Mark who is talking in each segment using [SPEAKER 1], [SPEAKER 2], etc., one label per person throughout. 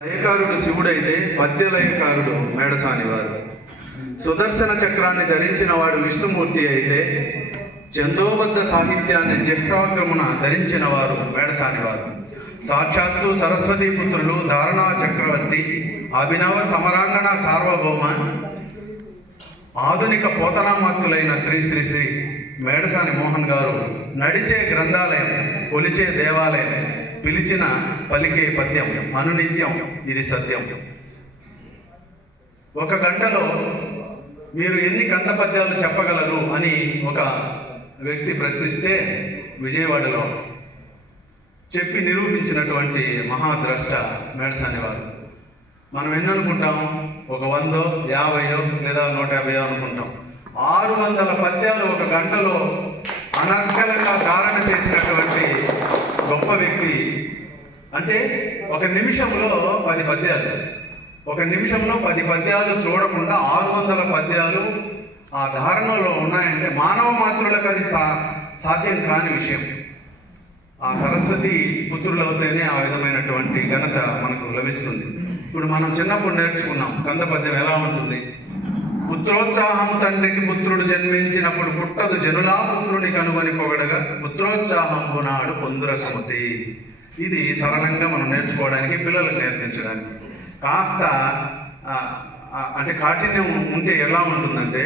[SPEAKER 1] లయకారుడు శివుడైతే పద్యలయకారుడు మేడసాని వారు సుదర్శన చక్రాన్ని ధరించిన వాడు విష్ణుమూర్తి అయితే చందోబద్ధ సాహిత్యాన్ని జిహ్రాగ్రమున ధరించిన వారు మేడసాని వారు సాక్షాత్తు సరస్వతీ పుత్రులు ధారణా చక్రవర్తి అభినవ సమరాంగణ సార్వభౌమ ఆధునిక పోతనామాత్తులైన శ్రీ శ్రీ శ్రీ మేడసాని మోహన్ గారు నడిచే గ్రంథాలయం కొలిచే దేవాలయం పిలిచిన పలికే పద్యం అనునిత్యం ఇది సత్యం. ఒక గంటలో మీరు ఎన్ని కంద పద్యాలు చెప్పగలరు అని ఒక వ్యక్తి ప్రశ్నిస్తే విజయవాడలో చెప్పి నిరూపించినటువంటి మహాద్రష్ట మేడసాని వారు మనం ఎన్ని అనుకుంటాం ఒక వందో యాభైయో లేదా నూట యాభై అనుకుంటాం. ఆరు వందల పద్యాలు ఒక గంటలో అనర్గళంగా ధారణ చేసినటువంటి గొప్ప వ్యక్తి. అంటే ఒక నిమిషంలో పది పద్యాలు. ఒక నిమిషంలో పది పద్యాలు చూడకుండా ఆరు వందల పద్యాలు ఆ ధారణలో ఉన్నాయంటే మానవ మాతృలకు అది సా సాధ్యం కాని విషయం. ఆ సరస్వతి పుత్రులు అవుతేనే ఆ విధమైనటువంటి ఘనత మనకు లభిస్తుంది. ఇప్పుడు మనం చిన్నప్పుడు నేర్చుకున్నాం కంద పద్యం ఎలా ఉంటుంది? పుత్రోత్సాహము తండ్రికి పుత్రుడు జన్మించినప్పుడు పుట్టదు జనులా పుత్రుని కనుగొని పొగడగా పుత్రోత్సాహం నాడు పొందుర సుమతి ఇది సరళంగా మనం నేర్చుకోవడానికి పిల్లలకు నేర్పించడానికి. కాస్త అంటే కాఠిన్యం ఉంటే ఎలా ఉంటుందంటే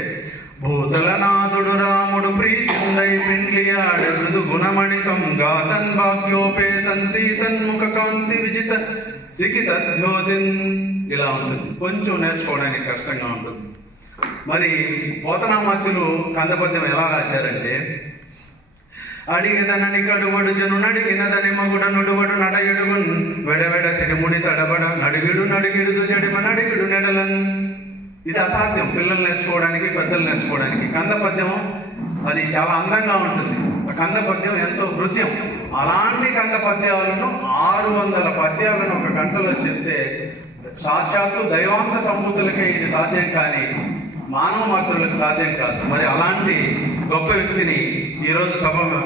[SPEAKER 1] భూతలనాథుడు రాముడు ప్రీతిందై పిండ్లియాడ మృదు గుణమణి సంగాతన్ భాగ్యోపేతన్ సీతన్ ముఖ కాంతి విజిత సికితద్యోతిన్ ఇలా ఉంటుంది. కొంచెం నేర్చుకోవడానికి కష్టంగా ఉంటుంది. మరి పోతనామత్యులు కందపద్యం ఎలా రాశారంటే అడిగదనని కడువడు జను నడిగినదని మగుడ నుడువడు నడయుడుగున్ వెడవెడ సిడిముడి తడబడ నడిగిడు నడిగిడుదు జడిమ నడిగిడు నెడలన్. ఇది అసాధ్యం పిల్లలు నేర్చుకోవడానికి పెద్దలు నేర్చుకోవడానికి. కంద పద్యం అది చాలా అందంగా ఉంటుంది. ఆ కంద పద్యం ఎంతో హృదయం. అలాంటి కంద పద్యాలను ఆరు వందల పద్యాలను ఒక గంటలో చెప్తే సాక్షాత్తు దైవాంశ సంబూతులకే ఇది సాధ్యం కానీ మానవ మాత్రులకు సాధ్యం కాదు. మరి అలాంటి గొప్ప వ్యక్తిని ఈరోజు సభను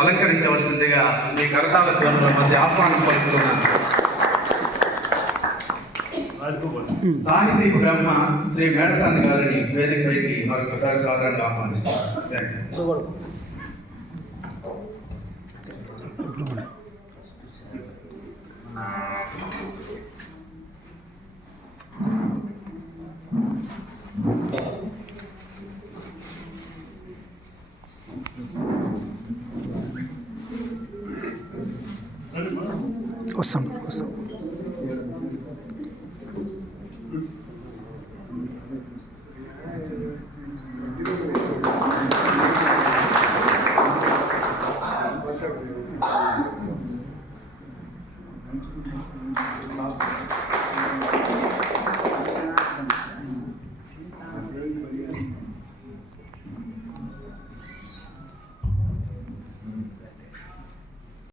[SPEAKER 1] అలంకరించవలసిందిగా మీ కరతాల ధ్వనుల మధ్య ఆహ్వానం పలుకుతున్నాను. సాహితీ బ్రహ్మ శ్రీ మేడసాని గారిని వేదికపైకి మరొకసారి సాధారణంగా ఆహ్వానిస్తారు awesome awesome
[SPEAKER 2] Thank you.